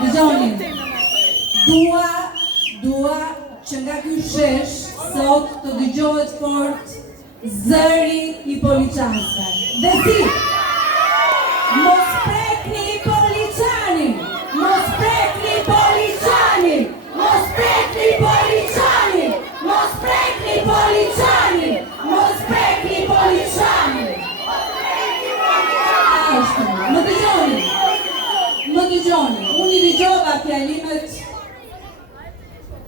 Dëgjoni, dua që nga ky shesh sot të dëgjohet fort zëri i poliçanëve. Dhe si? Mos prekni poliçanin! Mos prekni poliçanin! Mos prekni poliçanin! Mos prekni poliçanin! Mos prekni poliçanin! Më dëgjoni, unë i dëgjova fjalimet,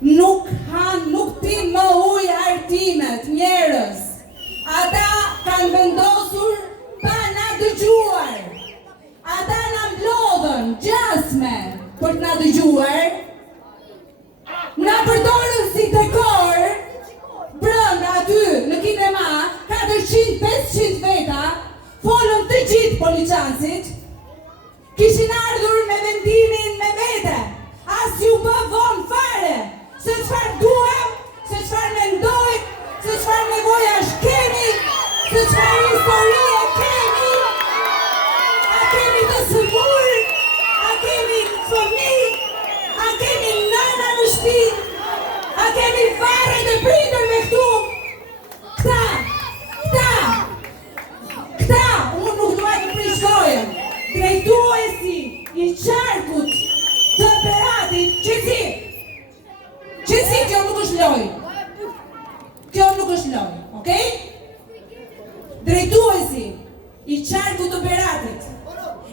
nuk tin më ujë artimet, njerëz. Ata kanë vendosur pa na dëgjuar. Ata na mblodhën gjasme për të na dëgjuar. Na përdorën si dekor brenda aty në kinema, 400-500 veta, folën të gjithë poliçanësit. Kishin ardhur me vendimin me vete, as ju bë vonë fare, se çfarë duam, se çfarë mendojmë, se çfarë nevojash kemi, se çfarë historie kemi, a kemi të sëmur, a kemi fëmijë, a kemi nëna në shtëpi, a kemi fare të pritër me këtu. Këta, unë nuk duaj të prishkojën. Drejtuesi i qarkut të Beratit, qësi, kjo nuk është lojë. Kjo nuk është lojë, okej? Drejtuesi i qarkut të Beratit,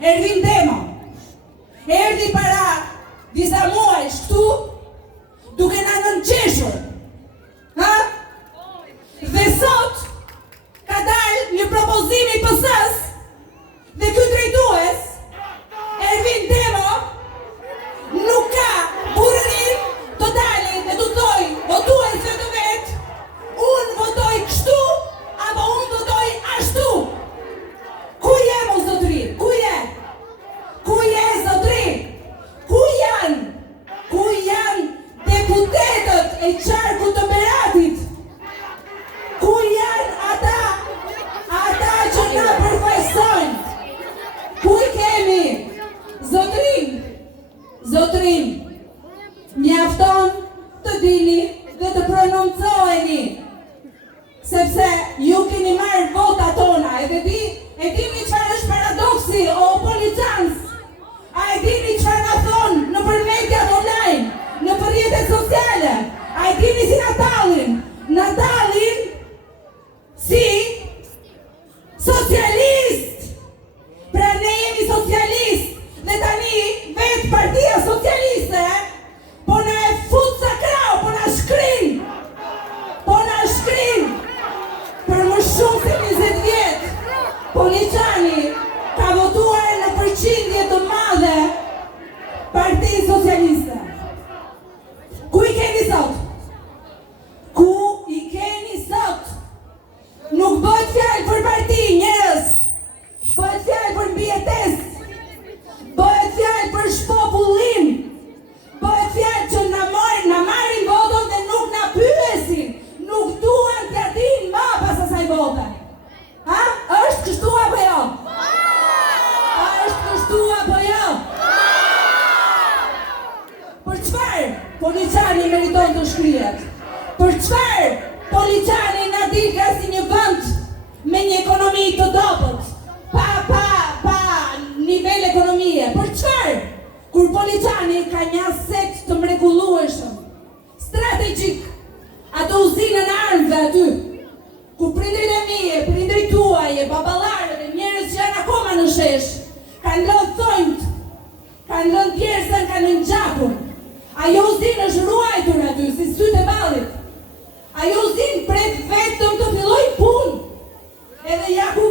Ervin Demo, erdhi para disa muajsh këtu, duke na nënqeshur. Ha? Dhe sot, ka dalë një propozim i PS-s. Dhe ky drejtues, Ervin Demo, nuk ka burrim të dalin dhe të thoj votuesve të vet, unë votoj kështu, apo unë votoj ashtu. Ku je mo zotri? Ku je? Ku je zotri? Ku janë deputetët e qarkut të Beratit? Ku janë ata që na përfaqësojnë? Ku i kemi? Zotrin, mjafton të dini dhe të prononcoheni, sepse ju keni marrë vota tona, e dini çfarë është paradoksi, o poliçanës, a e dini çfarë na thonë në për mediat online, në për rrjetet sociale, a e dini si na tallin si socialist. Pra ne jemi socialist, dhe tani vetë Partia Socialiste po na e fut sa krau, po na shkrin për më shumë se 20 vjet. Poliçani ka votuar në përqindje të madhe Partia Socialiste. Ku i keni sot? Nuk bëhet fjalë për parti, njerëz. Bëhet fjalë për mbijetesë, bëhet fjalë për shpopullim, bëhet fjalë që na marrin votën dhe nuk na pyesin, nuk duan t'ja dinë më pas asaj vote. Ha? Është kështu apo jo? Është kështu apo jo? Për çfarë poliçani meriton të shkrihet? Për çfarë poliçani na dilka si një vend me një ekonomi të dobët? Pa nivel ekonomie. Për çfarë? Kur poliçani ka një aset të mrekullueshëm, strategjik, ato uzinën armëve aty, ku prindrit e mije, prindrit tuaje, baballarët e njerëz që janë akoma në shesh, kanë lënë thonjt, kanë lënë djersën, kanë lënë gjakun. Ajo uzinë është ruajtur aty, si sytë e ballit. Ajo uzinë pret vetëm të filloj punë. Edhe ja ku